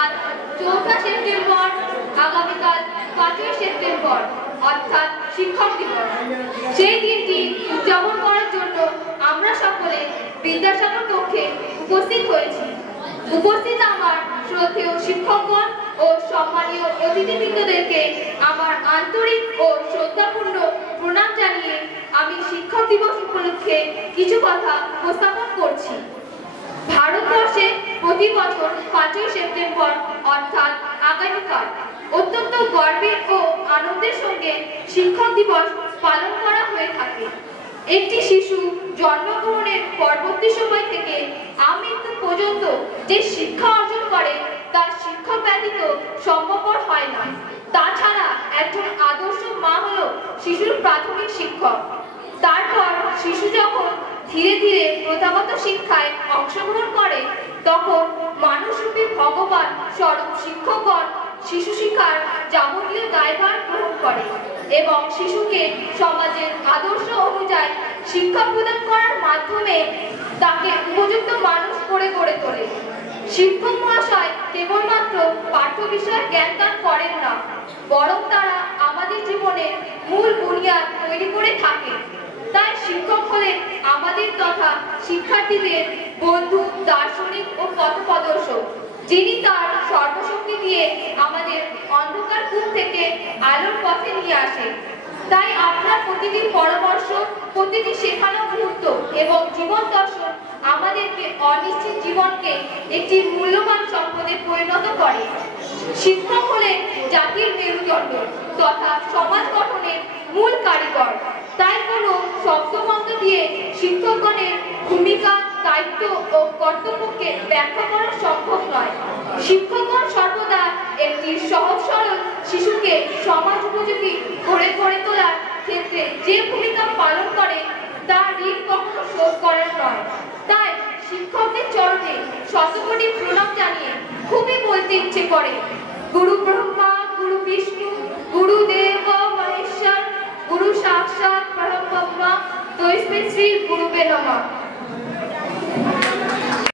আজ 4 সেপ্টেম্বর, আগামীকাল 5 সেপ্টেম্বর অর্থাৎ শিক্ষক দিবস। সেই দিনটি উদযাপন করার জন্য আমরা সকলে বিদ্যাসাগর কক্ষে উপস্থিত হয়েছি। উপস্থিত আমার শ্রদ্ধেয় শিক্ষকগণ ও সম্মানীয় অতিথিবৃন্দদেরকে আমার আন্তরিক ও শ্রদ্ধাপূর্ণ প্রণাম জানিয়ে আমি শিক্ষক দিবস উপলক্ষে কিছু কথা উপস্থাপন করছি। ভারতবর্ষে প্রতি বছর 5 সেপ্টেম্বর অর্থাৎ আগামীকাল অত্যন্ত গর্বের ও আনন্দের সঙ্গে শিক্ষক দিবস পালন করা হয়ে থাকে। একটি শিশু জন্মগ্রহণের পরবর্তী সময় থেকে আমৃত্যু পর্যন্ত যে শিক্ষা অর্জন করে তা শিক্ষক ব্যতীত সম্ভবপর হয় না। তাছাড়া একজন আদর্শ মা হলো শিশুর প্রাথমিক শিক্ষক। তারপর শিশু যখন ধীরে ধীরে প্রথাগত শিক্ষায় অংশগ্রহণ করে তখন মানুষরূপী ভগবান স্বরূপ শিক্ষকগণ শিশু শিক্ষার যাবতীয় দায়ভার গ্রহণ করে এবং শিশুকে সমাজের আদর্শ অনুযায়ী শিক্ষা প্রদান করার মাধ্যমে তাকে উপযুক্ত মানুষ করে গড়ে তোলে। শিক্ষক মহাশয় কেবলমাত্র পাঠ্য বিষয়ে জ্ঞান দান করেন না, বরং তারা আমাদের জীবনে মূল বুনিয়াদ তৈরি করে থাকে। তাই শিক্ষক হলেন আমাদের তথা শিক্ষার্থীদের বন্ধু, দার্শনিক ও পথপ্রদর্শক, যিনি তার সর্বশক্তি দিয়ে আমাদের অন্ধকার কূপ থেকে আলোর পথে নিয়ে আসেন। তাই আপনার প্রতিটি পরামর্শ, প্রতিটি শেখানো মুহূর্ত এবং জীবন দর্শন আমাদেরকে অনিশ্চিত জীবনকে একটি মূল্যবান সম্পদে পরিণত করে। শিক্ষক হলেন জাতির মেরুদণ্ড তথা সমাজ গঠনের মূল কারিগর। তাই কোনো শব্দমন্ত্র দিয়ে শিক্ষকগণের ভূমিকা, দায়িত্ব ও কর্তব্যকে ব্যাখ্যা করা সম্ভব নয়। শিক্ষকগণ সর্বদা একটি সহজ সরল শিশুকে সমাজ উপযোগী গড়ে তোলার ক্ষেত্রে যে ভূমিকা পালন করে তা ঋণ কখনো শোধ করার নয়। তাই শিক্ষকদের চরণে শতকোটি প্রণাম জানিয়ে খুবই বলতে ইচ্ছে করে, গুরু ব্রহ্মা, গুরু বিষ্ণু, গুরুদেব মহেশ্বর, গুরু সাক্ষাৎ পরব্রহ্ম, তস্मै শ্রী গুরুবে নমঃ।